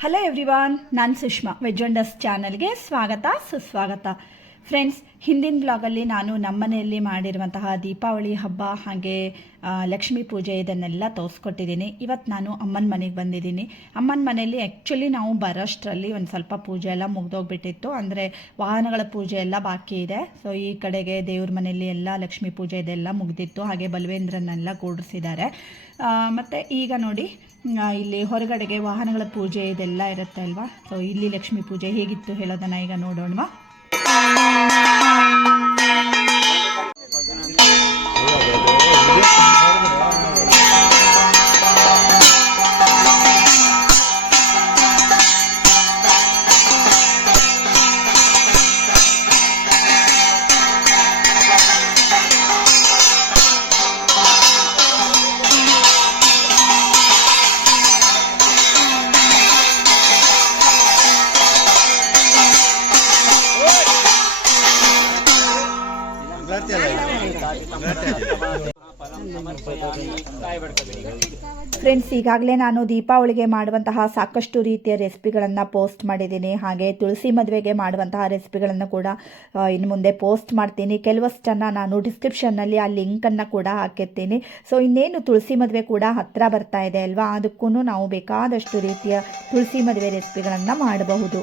Hello everyone ನಾನು Sushma veg ಚಾನಲ್ಗೆ ಸ್ವಾಗತ ಸುಸ್ವಾಗತ. ಫ್ರೆಂಡ್ಸ್ ಹಿಂದಿನ ಬ್ಲಾಗಲ್ಲಿ ನಾನು ನಮ್ಮನೆಯಲ್ಲಿ ಮಾಡಿರುವಂತಹ ದೀಪಾವಳಿ ಹಬ್ಬ ಹಾಗೆ ಲಕ್ಷ್ಮೀ ಪೂಜೆ ಇದನ್ನೆಲ್ಲ ತೋರಿಸ್ಕೊಟ್ಟಿದ್ದೀನಿ. ಇವತ್ತು ನಾನು ಅಮ್ಮನ ಮನೆಗೆ ಬಂದಿದ್ದೀನಿ. ಅಮ್ಮನ ಮನೆಯಲ್ಲಿ ಆ್ಯಕ್ಚುಲಿ ನಾವು ಬರೋಷ್ಟರಲ್ಲಿ ಒಂದು ಸ್ವಲ್ಪ ಪೂಜೆ ಎಲ್ಲ ಮುಗ್ದೋಗ್ಬಿಟ್ಟಿತ್ತು. ಅಂದರೆ ವಾಹನಗಳ ಪೂಜೆ ಎಲ್ಲ ಬಾಕಿ ಇದೆ. ಸೊ ಈ ಕಡೆಗೆ ದೇವ್ರ ಮನೆಯಲ್ಲಿ ಎಲ್ಲ ಲಕ್ಷ್ಮೀ ಪೂಜೆ ಇದೆಲ್ಲ ಮುಗ್ದಿತ್ತು. ಹಾಗೆ ಬಲವೇಂದ್ರನ್ನೆಲ್ಲ ಕೂಡಿಸಿದ್ದಾರೆ. ಮತ್ತು ಈಗ ನೋಡಿ ಇಲ್ಲಿ ಹೊರಗಡೆಗೆ ವಾಹನಗಳ ಪೂಜೆ ಇದೆಲ್ಲ ಇರುತ್ತೆ ಅಲ್ವಾ? ಸೊ ಇಲ್ಲಿ ಲಕ್ಷ್ಮೀ ಪೂಜೆ ಹೇಗಿತ್ತು ಹೇಳೋದನ್ನು ಈಗ ನೋಡೋಣವಾ? Thank you. ಫ್ರೆಂಡ್ಸ್ ಈಗಾಗಲೇ ನಾನು ದೀಪಾವಳಿಗೆ ಮಾಡುವಂತಹ ಸಾಕಷ್ಟು ರೀತಿಯ ರೆಸಿಪಿಗಳನ್ನು ಪೋಸ್ಟ್ ಮಾಡಿದ್ದೀನಿ. ಹಾಗೆ ತುಳಸಿ ಮದುವೆಗೆ ಮಾಡುವಂತಹ ರೆಸಿಪಿಗಳನ್ನು ಕೂಡ ಇನ್ನು ಮುಂದೆ ಪೋಸ್ಟ್ ಮಾಡ್ತೀನಿ. ಕೆಲವಷ್ಟನ್ನು ನಾನು ಡಿಸ್ಕ್ರಿಪ್ಷನ್ನಲ್ಲಿ ಆ ಲಿಂಕನ್ನು ಕೂಡ ಹಾಕಿರ್ತೀನಿ. ಸೊ ಇನ್ನೇನು ತುಳಸಿ ಮದುವೆ ಕೂಡ ಹತ್ತಿರ ಬರ್ತಾ ಇದೆ ಅಲ್ವಾ? ಅದಕ್ಕೂ ನಾವು ಬೇಕಾದಷ್ಟು ರೀತಿಯ ತುಳಸಿ ಮದುವೆ ರೆಸಿಪಿಗಳನ್ನು ಮಾಡಬಹುದು.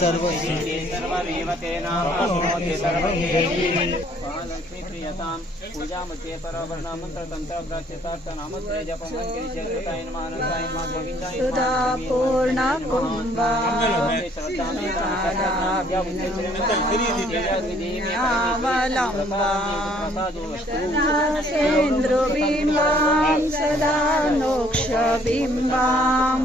सर्वश्रीयतां पूजामध्ये परवर्णामन्त्रतन्त्रव्राक्षतार्थनामत्रजपमन्त्रिजगताय मानसाय मा गोविन्दाय सदा नोक्षबिम्बाम्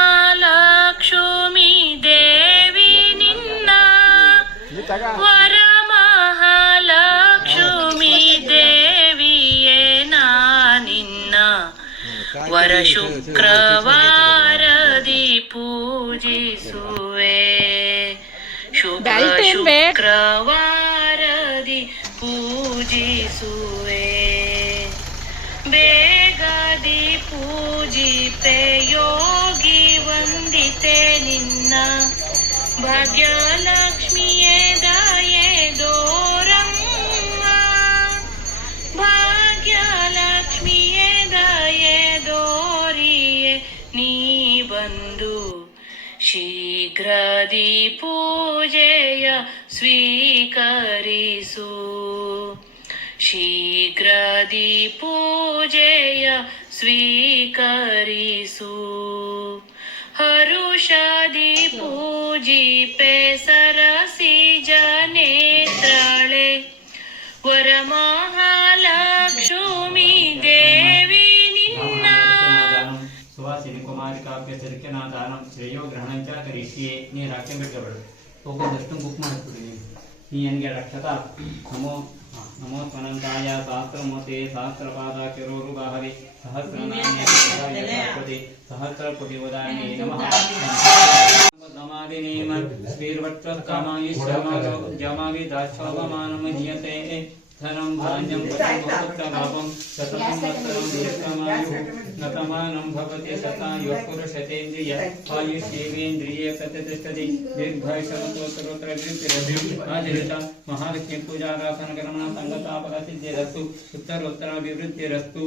ಶುಕ್ರವಾರದಿ ಪೂಜಿಸುವೆ. ಶುಭ? ಶುಕ್ರವಾರದಿ ಪೂಜಿಸುವೆ. ಬೇಗದಿ ಪೂಜಿತೆ ಯೋಗಿ ವಂದಿತೆ ನಿನ್ನ. ಭಾಗ್ಯಲಕ್ಷ್ಮಿಯೇ ದಯೆ ದೋರಮ್ಮ ಬಂದು ಶೀಘ್ರದಿ ಪೂಜೆಯ ಸ್ವೀಕರಿಸು. ಶೀಘ್ರದಿ ಪೂಜೆಯ ಸ್ವೀಕರಿಸು. ಹರುಷಾದಿ ಪೂಜಿಪೆ ಸರಸಿ ಜನೇತ್ರಳೆ ವರಮಹಾಲಕ್ಷ್ಮಿ ಕರಿಕೆ ನಾ ದಾನ ಶ್ರೇಯೋ ಗ್ರಹಣಂಚ ಕರಿಷ್ಯೆ, ನೀ ರಾಕೆ ಬಿಟ್ಕೊಬೇಡ ಹೋಗೋದಷ್ಟು ಬುಕ್ ಮಾಡಿಸ್ಬಿಡಿ ನೀನು ನೀ ನನಗೆ ರಕ್ಷತ ನಮೋ ನಮೋ ಸ್ಮನಂತಾಯ ಸಹಸ್ರಮೂರ್ತಿ, ಸಹಸ್ರಪಾದ, ಕಿರೂರು ಬಾಹರಿ ಸಹಸ್ರನಾಮಿ ಸಹಸ್ರ ಪುಟಿ ಉದಾಹರಣೆ, ನಮಃ. ಸಮಾಧಿನೇಮ ಶ್ರೀರ್ವಕ್ಷ ಕಾಮಾಯಿ ಶ್ರಮ ಜಮಾವಿ ದಾಕ್ಷೋಭಮಾನಮ ನಿಯತೆ धनं धान्यं पशुभोक्तमापं सततं वत्सरं नतमानं भवति सता यः पुरुषतेन्द्रिय प्रतिष्ठति। दीर्घायुषमतो सर्वत्र आचरिता महालक्ष्मी उत्तरोत्तराभिवृद्धिरस्तु।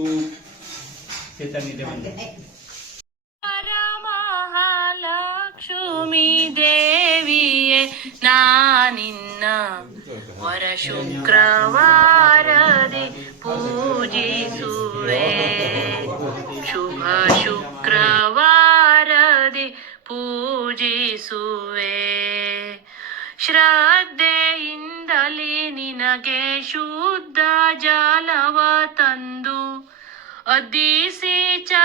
चेतनिदेवन्दे महालक्ष्मी देवी ना ಶುಕ್ರವಾರದಿ ಪೂಜಿಸುವೆ. ಶುಭ ಶುಕ್ರವಾರದಿ ಪೂಜಿಸುವೆ. ಶ್ರದ್ಧೆಯಿಂದಲೇ ನಿನಗೆ ಶುದ್ಧ ಜಾಲವ ತಂದು ಅದ್ದಿಸಿ ಚರಣವ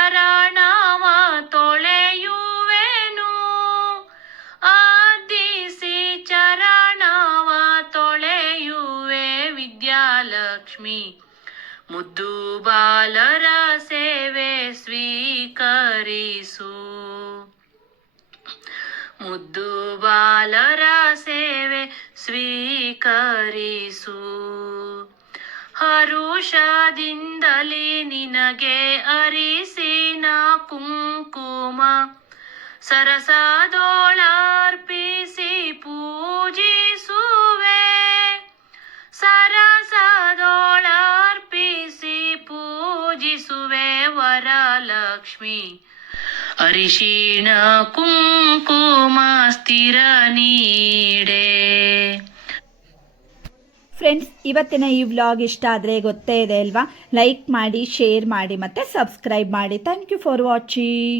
ವಿದ್ಯಾಲಕ್ಷ್ಮಿ ಮುದ್ದು ಬಾಲರ ಸೇವೆ ಸ್ವೀಕರಿಸು. ಮುದ್ದು ಬಾಲರ ಸೇವೆ ಸ್ವೀಕರಿಸು. ಹರುಷದಿಂದಲೇ ನಿನಗೆ ಅರಿಸಿನ ಕುಂಕುಮ. ಸರಸದೋಳರ್ಪಿಸಿ ಅರಿಶಿಣ ಕುಂಕುಮ ಸ್ಥಿರ ನೀಡೆ. ಫ್ರೆಂಡ್ಸ್ ಇವತ್ತಿನ ಈ ವ್ಲಾಗ್ ಇಷ್ಟ ಆದರೆ ಗೊತ್ತೇ ಇದೆ ಅಲ್ವಾ? ಲೈಕ್ ಮಾಡಿ ಶೇರ್ ಮಾಡಿ ಮತ್ತು ಸಬ್ಸ್ಕ್ರೈಬ್ ಮಾಡಿ. Thank you for watching